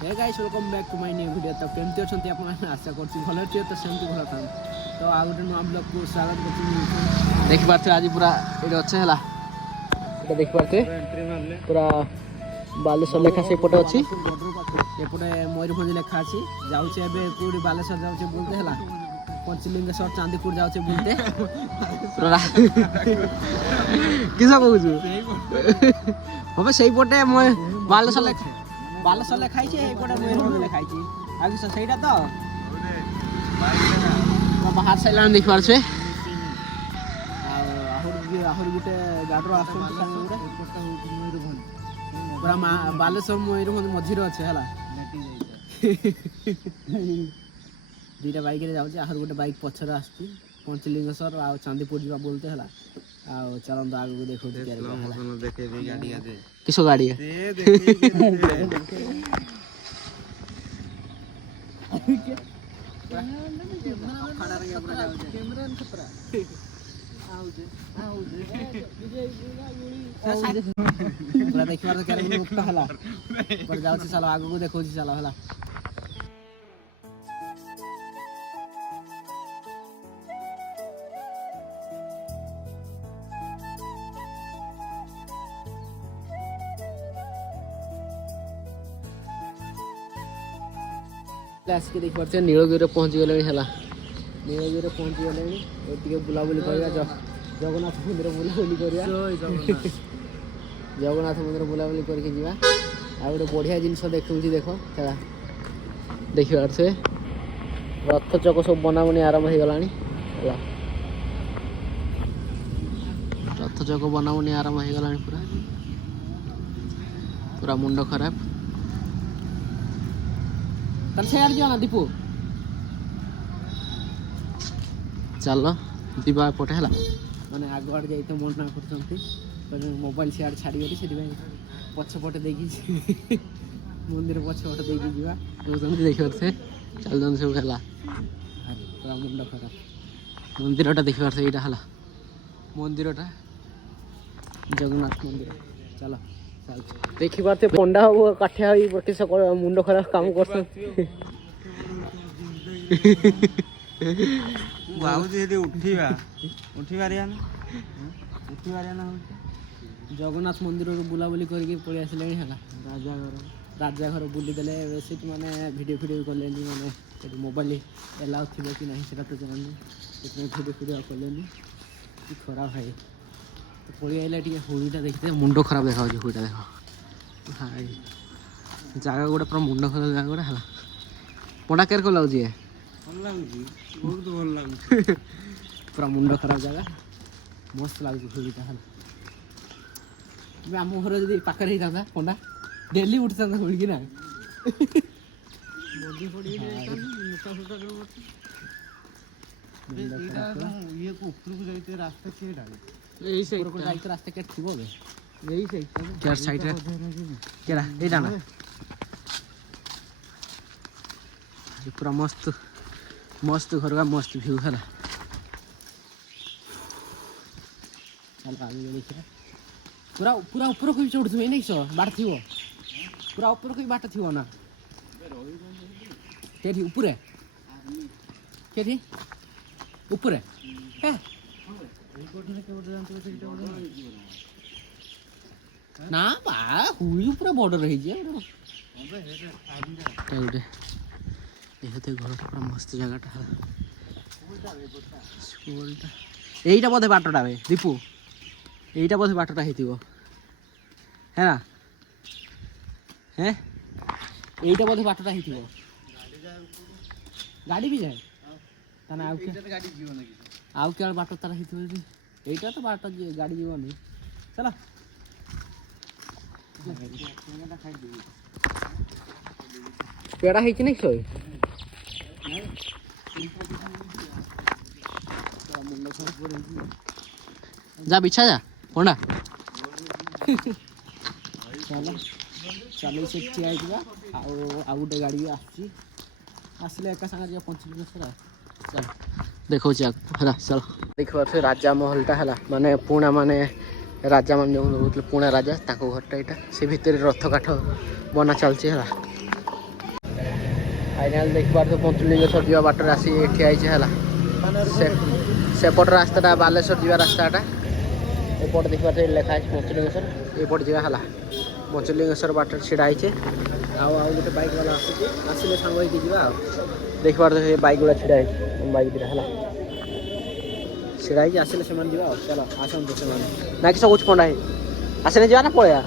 Hey guys welcome back to my new video. तो केमती अछंती आपण आशा करछि भलो थिए तो सेमती भलो थान। तो आ गुटे नु हम लोग को स्वागत करछि। देख पारछे आज पूरा एड अछि हला एटा देख पारछे एंट्री मारले पूरा बालेश्वर लेखा से पटे अछि एपटे मयूरभंज लेखा अछि जाउछे एबे कोडी बालेश्वर जाउछे बोलते हला पंचलिंगेश्वर चांदीपुर जाउछे बोलते पूरा किसा कहू होबे सेही पटे बालेश्वर लेखा बालेश्वर लेखाई एपटे मयूरभंज लेखाई आगे सहीटा तो बाहर साइड देख पारे आहर गोटे गाड़ी आस पूरा बालेश्वर मयूरभंज मझीरे अच्छे है दुईटा बाइक जाऊँचे आहर गोटे बाइक पछर आस पंचलिंगेश्वर आ चांदीपुर जा बोलते है चलते आगे देखो किस गाड़ी पूरा देखिबार तो केरे मुक्त हला पर जाउछि चलो आगु को देखौछि चलो हला आसिक देख पारे नीलगिरी पहुँची गले है नीलगिरी पहुँची गले बुलाबुली कर जगन्नाथ मंदिर बुलाबुली करिया जगन्नाथ मंदिर बुलाबुली करके जीवा आ गोटे बढ़िया जिनस देखौछि देखो है देखि पारछे रथ चक सब बनाबनी आरंभ हो गलानी रथ चक बनाबनी आरंभ हो गलानी पूरा पूरा मुंड खराब तल से यार ना दीपू चल दीपा पटे है माने आग आड़ जाइते मना कर मोबाइल से छाड़ी से पछपटे देखी मंदिर पछपटे देखी जा देख पारे चल सब है पूरा मुंड खराब मंदिरटा देख पारे यहाँ है मंदिरटा जगन्नाथ मंदिर चलो देखी पारे पंडा हम काठिया किस मुंड खराब काम कर जगन्नाथ मंदिर बुलाबुली करके पलि आसले राजा घर बुली देले बेसी माने वीडियो कले माने मोबाइल एलाउ थी कि नहीं से तो जानी वीडियो कले खराब है तो पलि आइला हुईटा देखते मुंड खराब देखा हुईटा देख हाई जगह गोटे पूरा मुंड खराब जगह गोटे है पंडा केर को लगुच बहुत भल लगे पूरा मुंड खराब जगह मस्त लगुच हुईटा है आम घर जब पाखे होता पंडा डेली उठता हुई ना रास्ता के पूरा मस्त मस्त घर का मस्त व्यू है चल आगे देखिए पूरा पूरा ऊपर कोई चढ़ थी नहीं सो बाट थी पूरा ऊपर कोई बाट थी ना केठी ऊपर केठी ऊपर है ना बा हुई पूरा बॉर्डर रही जे गोटे देखते घरटा पूरा मस्त जगहटा है स्कूलटा एईटा बोधे बाटटा बे दीपू एईटा बोधे बाटटा हेतिबो है ना हैं एईटा बोधे बाटटा हेतिबो गाड़ी भी जाए ताना आउ के गाड़ी जीव ना आउ के बाट तारा हेतिबो एईटा तो बाट गाड़ी जीव नहीं चलो पेड़ा है कि नहीं सोई जा बिछा जा पंडा चलो चलो से ठिया आ गोटे गाड़ी आसले एका सागर पंचलिंगेश्वर चल देखो है चलो देख पारे राजा महलटा है माने पुणा माने राजा मान जो पुणा राजा घरटा यहाँ से भितर रथ काठ बना चलती है फाइनाल देखिपार पंचलिंगेश्वर जा बाटर आसी ठिया है सेपट रास्ता बालेश्वर जा रास्ताटा एपट देखिपार लिखा है पंचलिंगेश्वर एपट जा है पंचलिंगेश्वर बाटर छिड़ा है आउ गोटे बाइक वाला आसिले सांग जा देखिपार बाइक गुड़ा छिड़ा है बाइक दिटा है छिड़ा है आसिले से जा चलो आसतु से ना कि सब कुछ पंडा है आसने जा ना पलया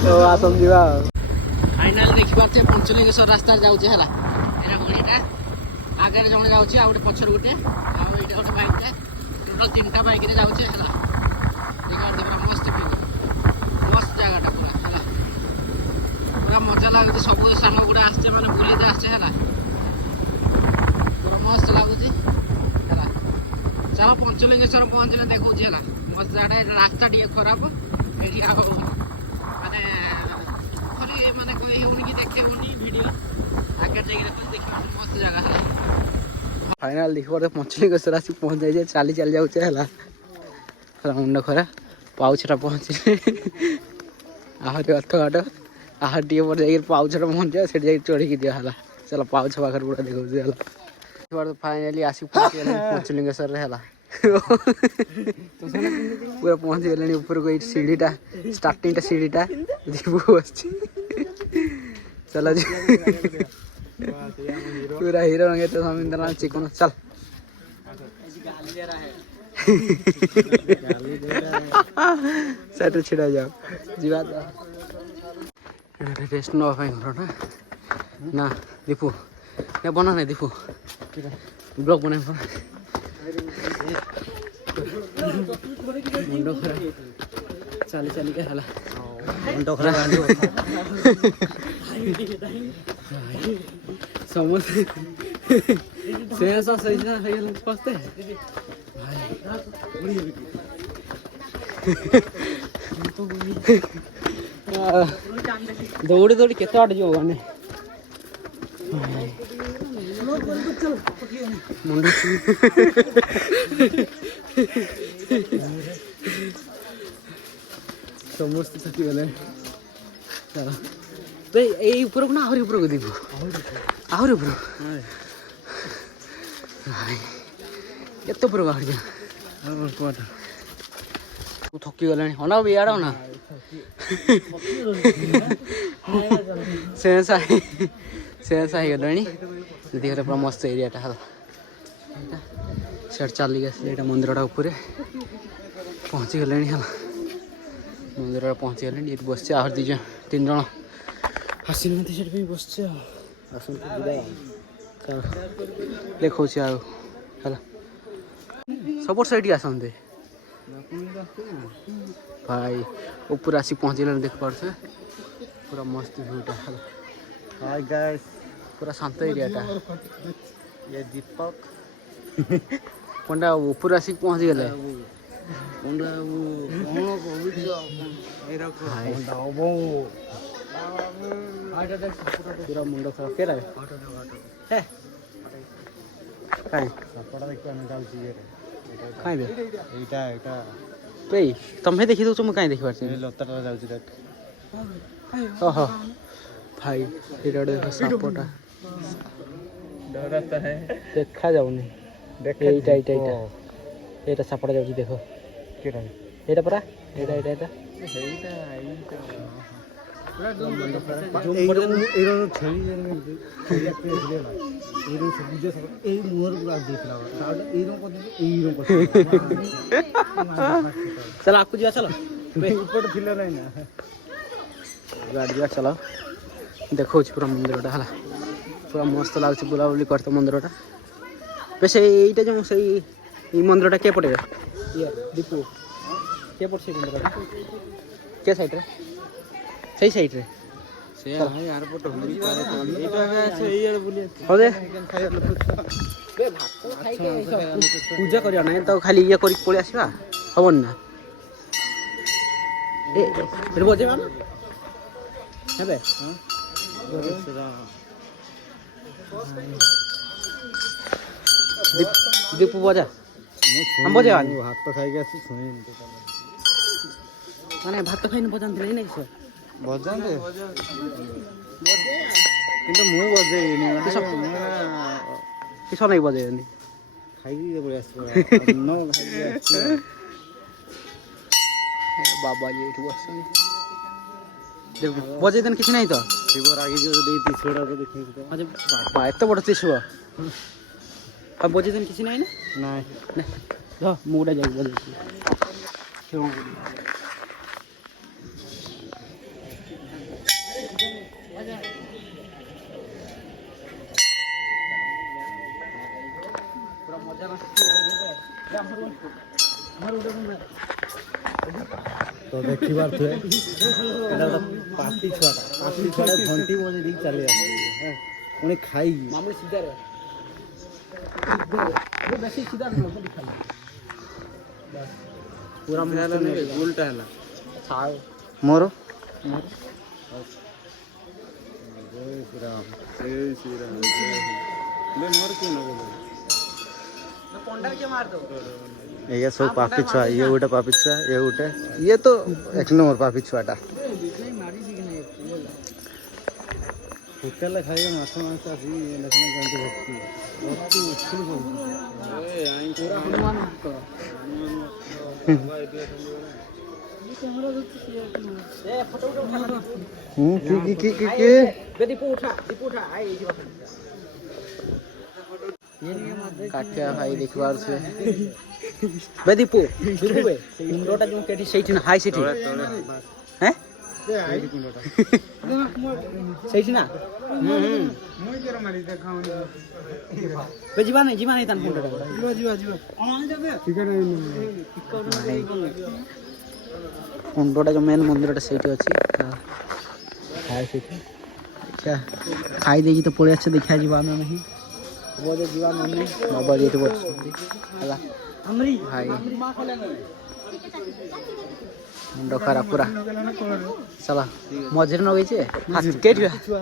तो आसम जा फाइनाल देखिपारे पंचलिंगेश्वर रास्ता जाऊे है गड़ीटा आगे जन जाऊँच आ गए पचर गोटे आईटा गोटे बाइकटा टोटाल 3टा बाइक जाऊे है पूरा मस्त मस्त जगह पूरा है पूरा मजा लगुच सब स्थान गुड़ा आसचे मैंने बुलते आसचे है पूरा मस्त लगुच चलो पंचलिंगेश्वर पहुँचले देखा है मस्त जगह रास्ता टे खराब ये माने माने कही होनी कि देखे वीडियो आगे देख मस्त जगह है फाइनाल देखिए पंचलिंगेश्वर आसी पहुँच जाए चली चली जाऊे है मुंड खरा पाउछटा पहुँचे आहरी अर्थ घाट आहर टे पर जाकर पाउछटा पहुँचे से चढ़ी दिहला चलो पाउछ पाखे पूरा देखा फाइनाली आसी पंचलिंगेश्वर है पूरा पहुँच गले ऊपर को सीढ़ीटा स्टार्टिंग सीढ़ीटा दीपू बस चलो जी पूरा हीरो रंगे तो समिंद्र चिकन चल सेट छिड़ा जाओ जीवा रेस्ट ना ना दीपू ना बना नहीं दीपू ब्लॉग बना मुंड खरा चली चली के हला मुंड खरा समझ से ऐसा सही ना है पस्ते दौड़ी दौड़ी केते आड़ जो गाने मुंड समस्त थकी गले चलो ये ऊपर को ना आहरी ऊपर को दीपू आहरी ऊपर एत ऊपर को जा थकी गला अना भी आड़ ना सेंसा गला देखिए पूरा मस्त एरियाटा है सेठ चल गए मंदिरटा ऊपर पहुँची गले है मंदिर पहुँची गले ये बस आहर 3 जन आसना से बस देखा है सब साइड आसते भाई ऊपर आसी पहुँचल देख पारे पूरा मस्त भ्यूटा है हाय गाइस पूरा शांत एरियाटा ये दीपक पंडा ऊपर आसिक पहुँच गले पूरा मुंड खराब के तुम्हें देखी तो तुम कहीं देख पार्टी ओहो भाई देखो सापटा देखा जाऊनी एटा सापटा जाऊँ देखो एटा परा एटा चलो आपको जा चलो गाड़ी जा चलो देखो पूरा मंदिरटा है पूरा मस्त लगुच बुलाबुली करते मंदिरटा वैसे यहीटा जो से मंदिरटा के पटे दीपू के पट से मंदिर के साइड रे सही साइड रे से यार पट होली एटा से यार बुली हो दे बे भात खाइ के पूजा करिया नै त खाली ये करी पळे आसीबा हबन ना ए रे बजे मानो हेबे हां दीपू बजा हम बजे भात तो खाइ के आसी सुनि माने भात खाइ न बजान नै नै सर ବଜାନ୍ତି କିନ୍ତୁ ମୁଁ ବଜେଇନି କିସ ନେଇ ବଜେଇନି ଖାଇକି ପଳେଇ ଆସିବ ବାବା ଯେ ଏଠି ବସଛନ୍ତି ବଜେଇ ଦେନ କିଛି ନାହିଁ ତ ଶିବ ରାଗିଯିବ ଯଦି ଏଇ ତିସୁଟା ତ ଦେଖିକି ତ ବାବା ଏତେ ବଡ଼ ଚିଶୁଅ ଆଉ ବଜେଇ ଦେନ କିଛି ନାହିଁ ନା ନାଇଁ ମୁଁ ଗୋଟେ ଯାଇ ବଜେଇଛି ତ ଦେଖିପାରୁଥିବେ ଏଇଟା ଗୋଟେ ପାପି ଛୁଆଟା ଘଣ୍ଟି ବଜେଇ ଦେଇକି ଚାଲି ଆସିଛି ପୁଣି ଖାଇକି ମାମୁଲି ସିଧାରେ ବେଶୀ ସିଧା ପୁରା ଗୁଲଟା ହେଲା ଥାଉ ମୋର ଜୟ ଶ୍ରୀରାମ ମୋର କିଏ ନବ ये सब पापी छुआ ये गोटे पापी छुआ ये गोटे ये तो एक नंबर पापी छुआटा होटेल खाइए माछ मांस आसी भक्ति भक्ति उछल काटिया भाई देखबार से बेदीपू दीपू बे कुंडोटा जो केटी सेठी ना हाई सेठी हैं सेठी ना मुई केरो मारी देखाउनी बे जीवा नहीं तन कुंडोटा जीवा टिकट कुंडोटा जो मेन मंदिरटा सेठी अछि हाई सेठी अच्छा खाई देगी तो पड़े अच्छे देखा जीवा में नहीं बोले जीवा मम्मी बाबा जी तो हला भाई मुंड खराब पूरा चला मझिर न गई हाथी के छुआ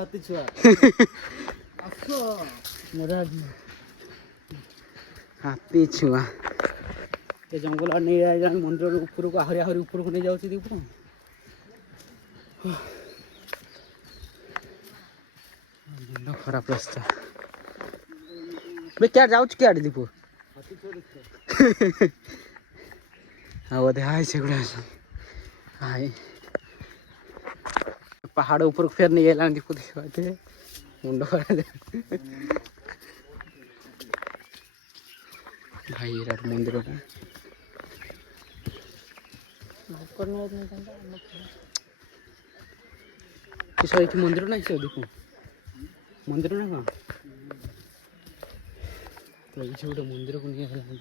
हाथी छुआ ये जंगल नहीं आए मंदिर ऊपर को आहरी आहरी ऊपर को नहीं जाऊँ ऊपर मुंड खराब रास्ता बे क्या जाऊँ क्या दीपू हाँ बोधे हाय से गुड़ा हाय पहाड़ ऊपर फेर नहीं गया दीपू देखते मुंड भाई यार मंदिर किस मंदिर ना किस दीपू मंदिर ना कौन तो ये गोटे मंदिर को नहीं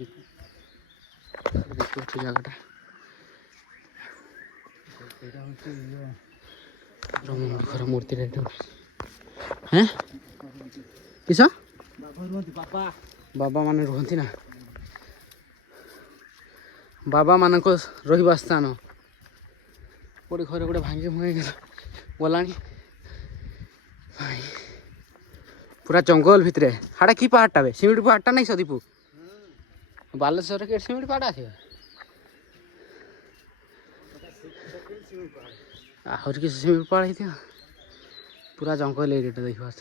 देखो जगटा खरा मूर्ति हैं किस बाबा मान रुहती ना बाबा मान रहा स्थान गोटे घर गोटे भांगी भंगी गला पूरा जंगल भितर हाड़ा कि पहाड़टा बे सिमिट पहाड़टा नहीं सदीपू बालेश्वर के सिमिट पहाड़ आस आहर कि सिमिट पहाड़ होती पूरा जंगल एरिया देखा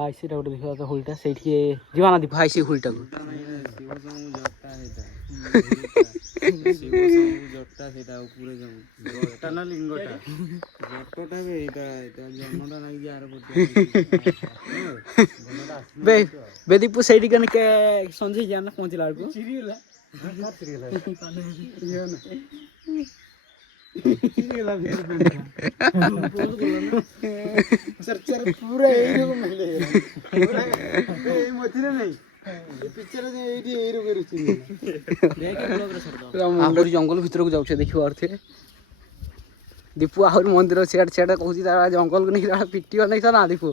आईसी गोटे देखा तो होलटा से जीवाना दीप आईसी होलटा को जटा सेटा ऊपर जटा ना लिंगटा जटटा बे एटा जन्मटा नाही यार बे बेदीपू सेठी कने के संजय जान पहुंचला को चिरिला सर पूरा एई रकम मिले पूरा ए मथिरे नहीं पिक्चर एई रकम रुचि आहुरी जंगल भितर को जाऊे देखिए अर्थे दीपू आहुरी मंदिर सियाड़ सियाड़ कहूँ जंगल को नहीं पिटी नहीं था ना दीपू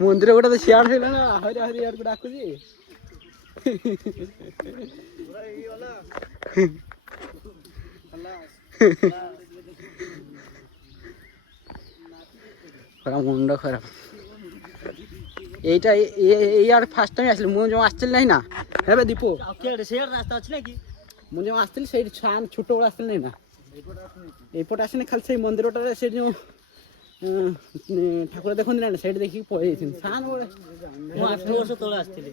मंदिर गोटे तो सियाड़ है ना आहरी आहरी यार को डाकुची खराब मुंड खराब এইটা এই আর ফার্স্ট টাইম আসলে ମୁଁ ଯେଉଁ ଆସିଥିଲି ନାହିଁ ନା ଏବେ ଦୀପୁ ସେଆଡ଼େ ରାସ୍ତା ଅଛି ନା କି? ମୁଁ ଯେଉଁ ଆସିଥିଲି ସେଇଠି ଛୋଟବେଳେ ଆସିଥିଲି ନାହିଁ ନା ଏଇପଟେ ଆସିନି ଖାଲି ସେଇ ମନ୍ଦିରଟାରେ ସେ ଯେଉଁ ଠାକୁର ଦେଖନ୍ତି ନା ସେଇଠି ଦେଖିକି ପଳେଇ ଯାଇଥିଲି ସାନ ବେଳେ ମୁଁ 8 ବର୍ଷ ତଳେ ଆସିଥିଲି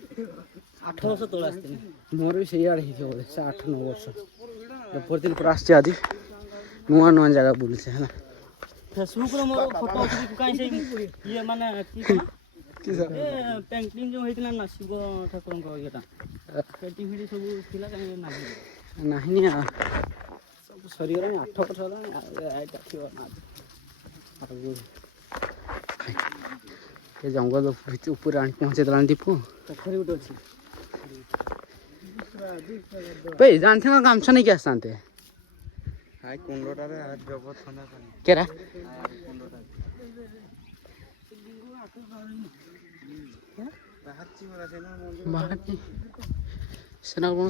8 ବର୍ଷ ତଳେ ଆସିଥିଲି ମୋର ବି ସେଇଆଡ଼େ ହେଇଥିବ ବୋଧେ ସେ 8-9 ବର୍ଷ ପ୍ରତିଦିନ ପୁରା ଆସିଛି ଆଜି ନୂଆ ନୂଆ ଜାଗା ବୁଲୁଛେ ହେଲା ଫେସବୁକ୍ରେ ମୋର ଫଟୋ ଅଛି କାହିଁ ସେଇ ଇଏ ମାନେ ପେଣ୍ଟିଂ ଯେଉଁ ହେଇଥିଲା ନା ଶିବ ଠାକୁରଙ୍କ ଇଏଟା ପେଣ୍ଟିଂ ଫିଟି ସବୁ ଥିଲା କାହିଁ ନାହିଁ ସବୁ ସରିଗଲାଣି 8 ବର୍ଷ ହେଲାଣି ଏଇଟା ଥିବ ନା ଏ ଜଙ୍ଗଲ ଉପରେ ଆଣି ପହଞ୍ଚେଇ ଦେଲାଣି ଦୀପୁ ପୋଖରୀ ଗୋଟେ ଅଛି ଭାଇ ଜାଣିଥିବ ଗାମଛା ନେଇକି ଆସିଥାନ୍ତେ କୁଣ୍ଡଟାରେ କେରା ବାହାରିଛି ସେନା କ'ଣ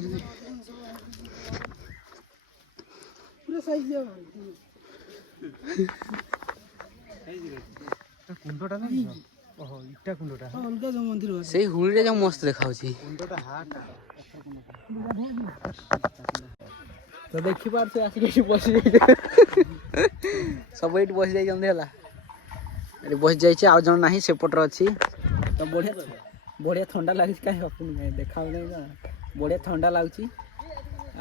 ସେଇ ହୁଳିରେ ଯାଉ ମସ୍ତ ଦେଖାଉଛି ତ ଦେଖିପାରୁଛୁ ଆସିକି ଏଠି ବସି ଯାଇଛେ ସବୁ ଏଇଠି ବସି ଯାଇଛନ୍ତି ହେଲା ଏଠି ବସି ଯାଇଛି ଆଉ ଜଣ ନାହିଁ ସେପଟରେ ଅଛି ତ ବଢ଼ିଆ ଥଣ୍ଡା ଲାଗୁଛି କାହିଁ ହପୁନି କାହିଁ ଦେଖାଉନାହିଁ ନା ବଢ଼ିଆ ଥଣ୍ଡା ଲାଗୁଛି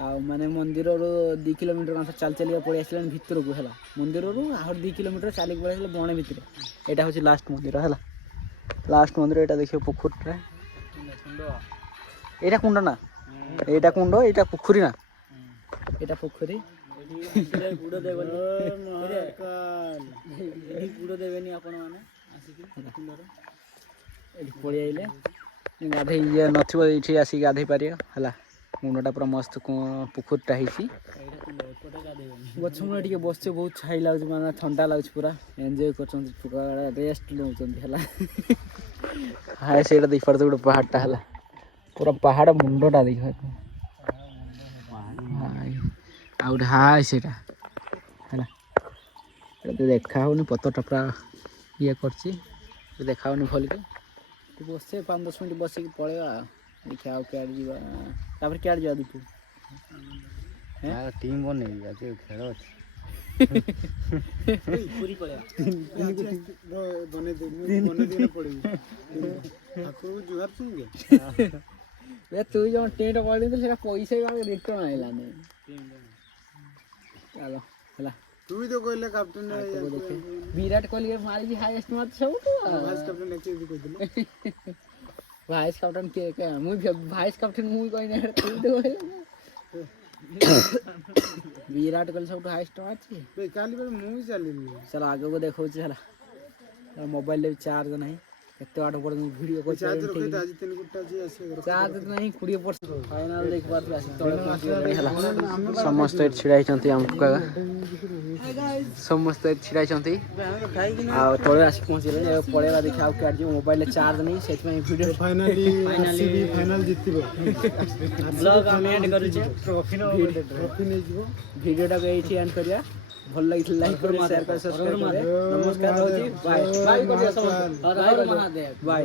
ଆଉ ମାନେ ମନ୍ଦିରରୁ 2 କିଲୋମିଟର ମାତ୍ର ଚାଲି ଚାଲିକା ପଳେଇ ଆସିଲାଣି ଭିତରକୁ ହେଲା ମନ୍ଦିରରୁ ଆହୁରି 2 କିଲୋମିଟର ଚାଲିକି ପଳେଇ ଆସିଲେ ବଣ ଭିତରେ ଏଇଟା ହେଉଛି ଲାଷ୍ଟ ମନ୍ଦିର ହେଲା ଲାଷ୍ଟ ମନ୍ଦିର ଏଇଟା ଦେଖିବ ପୋଖରୀଟା ଏଇଟା କୁଣ୍ଡ ନା ଏଇଟା କୁଣ୍ଡ ଏଇଟା ପୋଖରୀ ନା ଏଇଟା ପୋଖରୀ ବୁଡ଼ ଦେବେନି ଆପଣମାନେ ଆସିକି ଏଠି ପଳେଇ ଆଇଲେ ଗାଧେଇ ଇଏ ନଥିବ ଏଇଠି ଆସିକି ଗାଧେଇ ପାରିବ ହେଲା ମୁଣ୍ଡଟା ପୁରା ମସ୍ତ ପୋଖରୀଟା ହେଇଛି ଗଛ ମୂଳେ ଟିକେ ବସିছে ବହୁତ ଛାଇ ଲାଗୁଛି ମାନେ ଥଣ୍ଡା ଲାଗୁଛି ପୁରା ଏନ୍ଜୟ କରୁଛନ୍ତି ରେଷ୍ଟ ନେଉଛନ୍ତି ହେଲା ହାଏ ସେଇଟା ଦେଖିପାରୁଛ ଗୋଟେ ପାହାଡ଼ଟା ହେଲା ପୁରା ପାହାଡ଼ ମୁଣ୍ଡଟା ଦେଖିପାରୁଛ ଆଉ ଗୋଟେ ହାଏ ସେଇଟା ହେଲା ଏଇଟା ଦେଖା ହେଉନି ପଥରଟା ପୁରା ଇଏ କରିଛି ଦେଖା ହେଉନି ଭଲକି ବସେ 5-10 ମିନିଟ୍ ବସିକି ପଳେଇବା ଦେଖିବା ଆଉ କୁଆଡ଼େ ଯିବା ତାପରେ କୁଆଡ଼େ ଯିବା ଦୀପୁ ଟିମ୍ ବନେଇବି ଆଜି ଖେଳ ଅଛି ପୁରୀ ପଳେଇବା ତୁ ଯେଉଁ ଟେଣ୍ଟ ପଡ଼ିଥିଲୁ ସେଇଟା ପଇସା ରିଟର୍ନ ଆଇଲାନି ଚାଲ ହେଲା ତୁ ତ କହିଲେ କ୍ୟାପ୍ଟେନ୍ ବିରାଟ କୋହଲି ମାରିଛି ହାଇଏଷ୍ଟ ମାର୍କ ସବୁଠୁ ଭାଇସ୍ କ୍ୟାପ୍ଟେନ୍ କିଏ ମୁଁ ଭାଇସ୍ କ୍ୟାପ୍ଟେନ୍ ମୁଁ କହିନି ତୁ ତ କହିଲେ ବିରାଟ କୋହଲି ସବୁଠୁ ହାଇଏଷ୍ଟ ମାରିଛି କାଲି ମୁଁ ଚାଲିନି ଚାଲ ଆଗକୁ ଦେଖାଉଛି ହେଲା ମୋବାଇଲରେ ବି ଚାର୍ଜ ନାହିଁ କେତେ ବାଟ ପର୍ଯ୍ୟନ୍ତ ଭିଡ଼ିଓ କରୁଛି ଚାର୍ଜ ନାହିଁ 20% ଫାଇନାଲ ଦେଖିପାରୁଛୁ ଆସି ତଳେ ହେଲା ସମସ୍ତେ ଏଠି ଛିଡ଼ା ହେଇଛନ୍ତି ଆମକୁ ସମସ୍ତେ ଏଠି ଛିଡ଼ା ହେଇଛନ୍ତି ଆଉ ତଳେ ଆସିକି ପହଞ୍ଚିଲେଣି ଏବେ ପଳେଇବା ଦେଖିବା ଆଉ କୁଆଡ଼େ ଯିବ ମୋବାଇଲରେ ଚାର୍ଜ ନାହିଁ ସେଥିପାଇଁ ଭିଡ଼ିଓ ଫାଇନାଲି ଜିତିବ ଭିଡ଼ିଓଟାକୁ ଏଇଠି ଏଣ୍ଡ କରିବା ଭଲ ଲାଗିଥିଲା ଲାଇକ୍ କରି ସେୟାର କରି ସବସ୍କ୍ରାଇବ କରିବେ ନମସ୍କାର ରହୁଛି ବାଏ ବାଏ।